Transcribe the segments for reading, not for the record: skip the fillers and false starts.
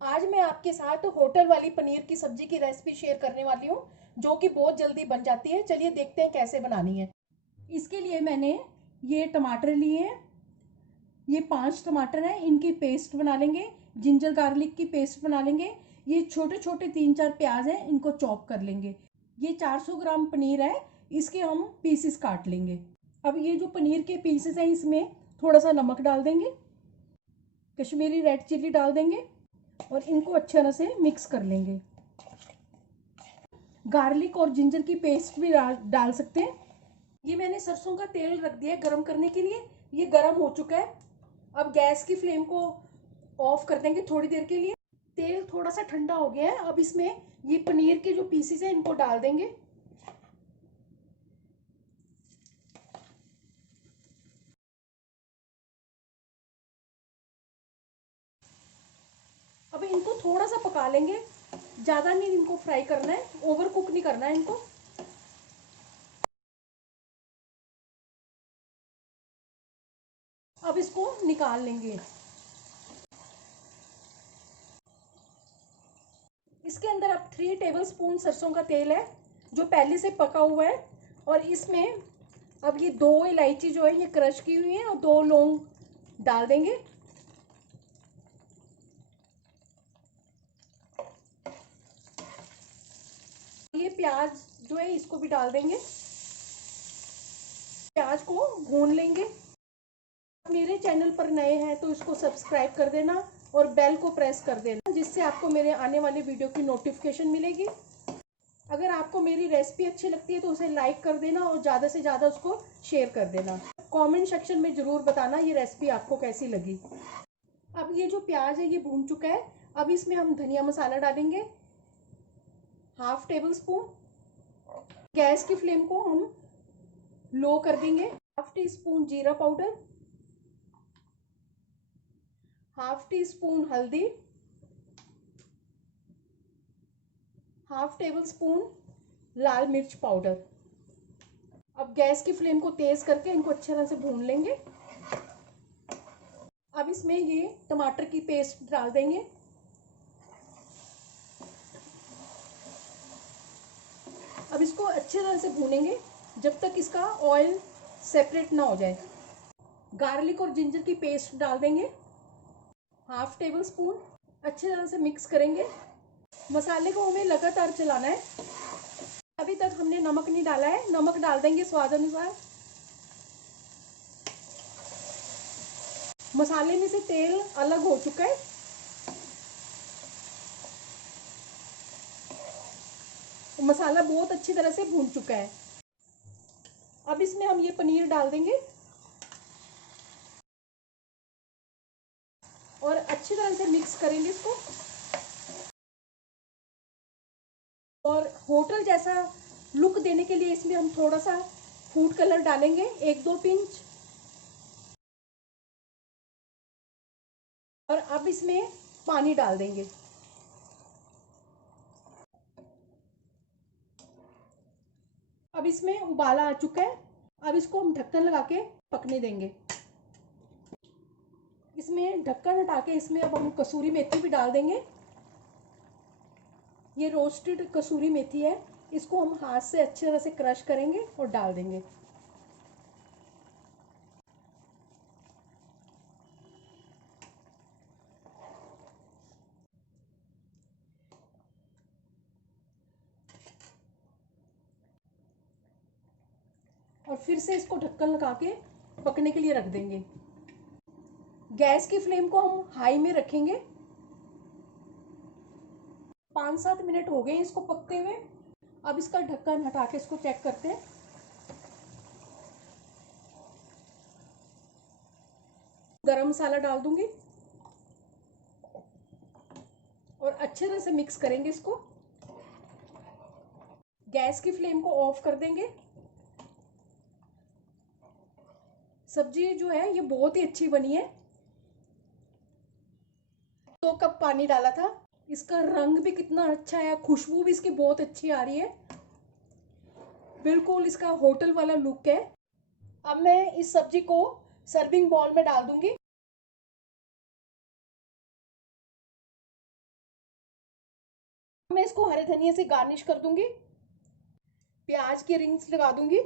आज मैं आपके साथ होटल वाली पनीर की सब्जी की रेसिपी शेयर करने वाली हूँ, जो कि बहुत जल्दी बन जाती है। चलिए देखते हैं कैसे बनानी है। इसके लिए मैंने ये टमाटर लिए हैं, ये 5 टमाटर हैं, इनकी पेस्ट बना लेंगे। जिंजर गार्लिक की पेस्ट बना लेंगे। ये छोटे छोटे 3-4 प्याज हैं, इनको चॉप कर लेंगे। ये 400 ग्राम पनीर है, इसके हम पीसेस काट लेंगे। अब ये जो पनीर के पीसेस हैं, इसमें थोड़ा सा नमक डाल देंगे, कश्मीरी रेड चिल्ली डाल देंगे और इनको अच्छी तरह से मिक्स कर लेंगे। गार्लिक और जिंजर की पेस्ट भी डाल सकते हैं। ये मैंने सरसों का तेल रख दिया है गरम करने के लिए। ये गरम हो चुका है। अब गैस की फ्लेम को ऑफ कर देंगे थोड़ी देर के लिए। तेल थोड़ा सा ठंडा हो गया है। अब इसमें ये पनीर के जो पीसेस हैं इनको डाल देंगे। अब इनको थोड़ा सा पका लेंगे, ज्यादा नहीं इनको फ्राई करना है, ओवर कुक नहीं करना है इनको। अब इसको निकाल लेंगे। इसके अंदर अब 3 टेबलस्पून सरसों का तेल है, जो पहले से पका हुआ है। और इसमें अब ये 2 इलायची जो है ये क्रश की हुई है और 2 लौंग डाल देंगे। ये प्याज जो है इसको भी डाल देंगे। प्याज को भून लेंगे। मेरे चैनल पर नए हैं तो इसको सब्सक्राइब कर देना और बेल को प्रेस कर देना, जिससे आपको मेरे आने वाले वीडियो की नोटिफिकेशन मिलेगी। अगर आपको मेरी रेसिपी अच्छी लगती है तो उसे लाइक कर देना और ज़्यादा से ज़्यादा उसको शेयर कर देना। कमेंट सेक्शन में ज़रूर बताना ये रेसिपी आपको कैसी लगी। अब ये जो प्याज है ये भून चुका है। अब इसमें हम धनिया मसाला डालेंगे, 1/2 टेबलस्पून। गैस की फ्लेम को हम लो कर देंगे। 1/2 टीस्पून जीरा पाउडर, 1/2 टीस्पून हल्दी, 1/2 टेबलस्पून लाल मिर्च पाउडर। अब गैस की फ्लेम को तेज करके इनको अच्छी तरह से भून लेंगे। अब इसमें ये टमाटर की पेस्ट डाल देंगे। अब इसको अच्छी तरह से भूनेंगे जब तक इसका ऑयल सेपरेट ना हो जाए। गार्लिक और जिंजर की पेस्ट डाल देंगे, 1/2 टेबलस्पून। अच्छी तरह से मिक्स करेंगे। मसाले को हमें लगातार चलाना है। अभी तक हमने नमक नहीं डाला है, नमक डाल देंगे स्वाद अनुसार। मसाले में से तेल अलग हो चुका है। मसाला बहुत अच्छी तरह से भून चुका है। अब इसमें हम ये पनीर डाल देंगे और अच्छी तरह से मिक्स करेंगे इसको। और होटल जैसा लुक देने के लिए इसमें हम थोड़ा सा फूड कलर डालेंगे, 1-2 पिंच। और अब इसमें पानी डाल देंगे। अब इसमें उबाला आ चुका है। अब इसको हम ढक्कन लगा के पकने देंगे। इसमें ढक्कन हटा के इसमें अब हम कसूरी मेथी भी डाल देंगे। ये रोस्टेड कसूरी मेथी है, इसको हम हाथ से अच्छी तरह से क्रश करेंगे और डाल देंगे। और फिर से इसको ढक्कन लगा के पकने के लिए रख देंगे। गैस की फ्लेम को हम हाई में रखेंगे। 5-7 मिनट हो गए इसको पकते हुए। अब इसका ढक्कन हटा के इसको चेक करते हैं। गरम मसाला डाल दूंगी और अच्छे तरह से मिक्स करेंगे इसको। गैस की फ्लेम को ऑफ कर देंगे। सब्जी जो है ये बहुत ही अच्छी बनी है। 2 कप पानी डाला था। इसका रंग भी कितना अच्छा है, खुशबू भी इसकी बहुत अच्छी आ रही है। बिल्कुल इसका होटल वाला लुक है। अब मैं इस सब्जी को सर्विंग बाउल में डाल दूंगी। मैं इसको हरे धनिया से गार्निश कर दूंगी, प्याज की रिंग्स लगा दूंगी।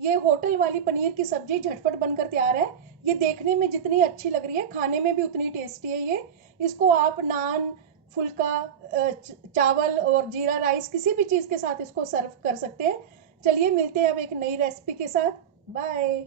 ये होटल वाली पनीर की सब्जी झटपट बनकर तैयार है। ये देखने में जितनी अच्छी लग रही है, खाने में भी उतनी टेस्टी है ये। इसको आप नान, फुल्का, चावल और जीरा राइस किसी भी चीज़ के साथ इसको सर्व कर सकते हैं। चलिए मिलते हैं अब एक नई रेसिपी के साथ। बाय।